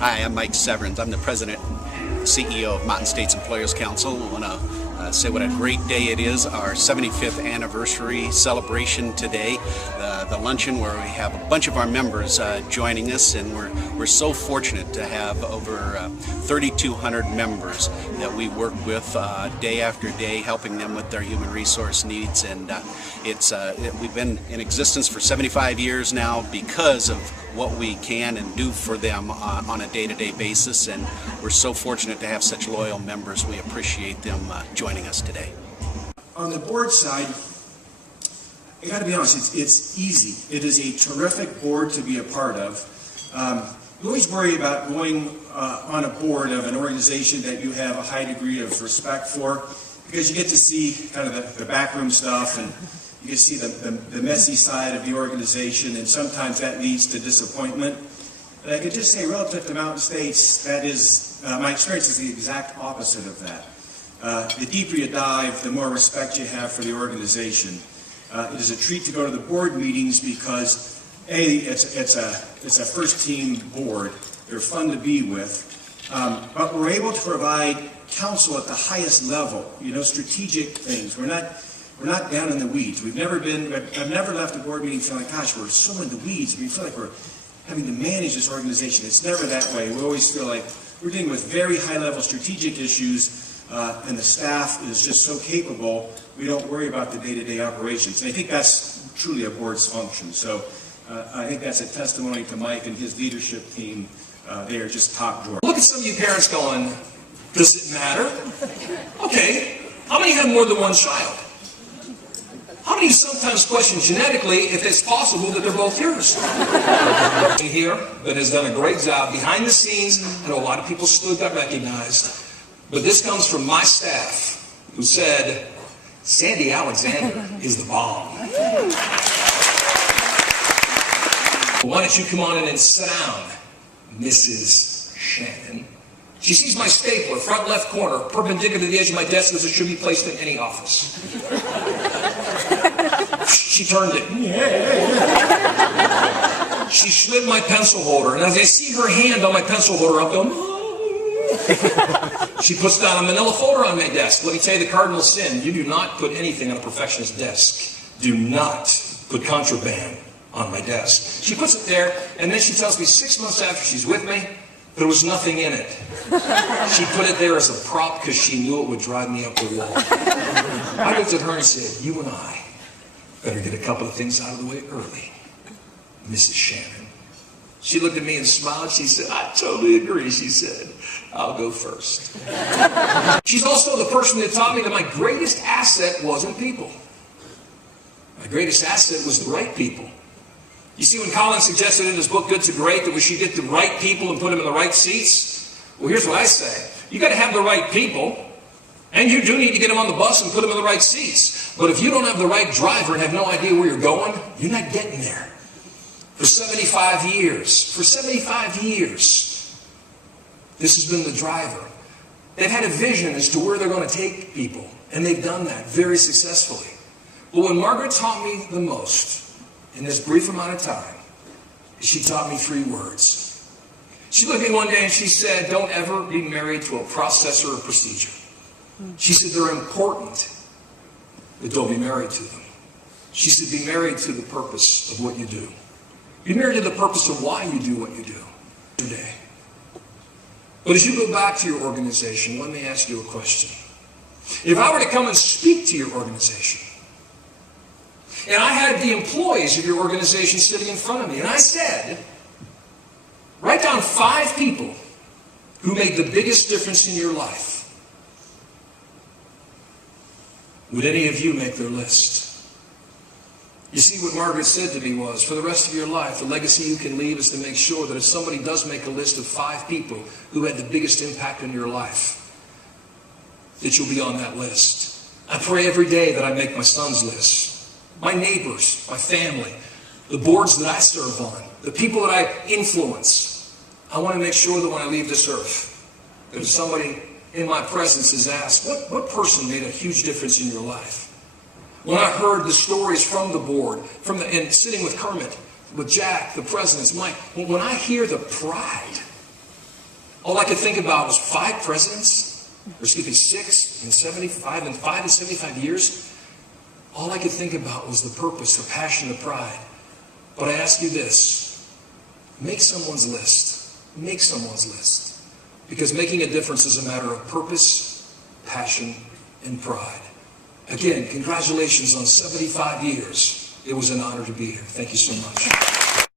Hi, I'm Mike Severns. I'm the President and CEO of Mountain States Employers Council. I want to say what a great day it is, our 75th anniversary celebration today. The luncheon where we have a bunch of our members joining us, and we're so fortunate to have over 3,200 members that we work with day after day, helping them with their human resource needs. And we've been in existence for 75 years now because of what we can and do for them on a day-to-day basis, and we're so fortunate to have such loyal members. We appreciate them joining us today. On the board side, I got to be honest, it's easy. It is a terrific board to be a part of. You always worry about going on a board of an organization that you have a high degree of respect for, because you get to see kind of the backroom stuff, and you can see the messy side of the organization, and sometimes that leads to disappointment. But I could just say, relative to Mountain States, that is, my experience is the exact opposite of that. The deeper you dive, the more respect you have for the organization. It is a treat to go to the board meetings because, A, it's a first-team board. They're fun to be with. But we're able to provide counsel at the highest level, strategic things. We're not down in the weeds. I've never left a board meeting feeling like, gosh, we're so in the weeds. We feel like we're having to manage this organization. It's never that way. We always feel like we're dealing with very high-level strategic issues, and the staff is just so capable, we don't worry about the day-to-day operations. And I think that's truly a board's function. So I think that's a testimony to Mike and his leadership team. They are just top drawer. Look at some of you parents going, does it matter? Okay, how many have more than one child? How many sometimes question genetically if it's possible that they're both yours? Here that has done a great job behind the scenes. I know a lot of people still got recognized, but this comes from my staff who said, Sandy Alexander is the bomb. Why don't you come on in and sit down, Mrs. Shannon? She sees my stapler, front left corner, perpendicular to the edge of my desk as it should be placed in any office. She turned it. She slid my pencil holder, and as I see her hand on my pencil holder, I'm going, She puts down a manila folder on my desk. Let me tell you the cardinal sin. You do not put anything on a perfectionist's desk. Do not put contraband on my desk. She puts it there, and then she tells me 6 months after she's with me, there was nothing in it. She put it there as a prop because she knew it would drive me up the wall. I looked at her and said, you and I better get a couple of things out of the way early, Mrs. Shannon. She looked at me and smiled. She said, I totally agree. She said, I'll go first. She's also the person that taught me that my greatest asset wasn't people. My greatest asset was the right people. You see, when Colin suggested in his book, Good to Great, that we should get the right people and put them in the right seats, well, here's what I say. You got to have the right people, and you do need to get them on the bus and put them in the right seats. But if you don't have the right driver and have no idea where you're going, you're not getting there. For 75 years, this has been the driver. They've had a vision as to where they're going to take people, and they've done that very successfully. But when Margaret taught me the most, in this brief amount of time, she taught me 3 words. She looked at me one day and she said, don't ever be married to a process or a procedure. She said, they're important, but don't be married to them. She said, be married to the purpose of what you do. Be married to the purpose of why you do what you do today. But as you go back to your organization, let me ask you a question. If I were to come and speak to your organization, and I had the employees of your organization sitting in front of me, and I said, write down 5 people who made the biggest difference in your life. Would any of you make their list? You see, what Margaret said to me was, for the rest of your life, the legacy you can leave is to make sure that if somebody does make a list of 5 people who had the biggest impact in your life, that you'll be on that list. I pray every day that I make my son's list. My neighbors, my family, the boards that I serve on, the people that I influence. I want to make sure that when I leave this earth, that if somebody in my presence is asked, what person made a huge difference in your life? When I heard the stories from the board, and sitting with Kermit, with Jack, the presidents, Mike, when I hear the pride All I could think about was 5 presidents, or excuse me, 6 in 75, and 5 in 75 years. All I could think about was the purpose, the passion, the pride. But I ask you this, make someone's list. Make someone's list. Because making a difference is a matter of purpose, passion, and pride. Again, congratulations on 75 years. It was an honor to be here. Thank you so much.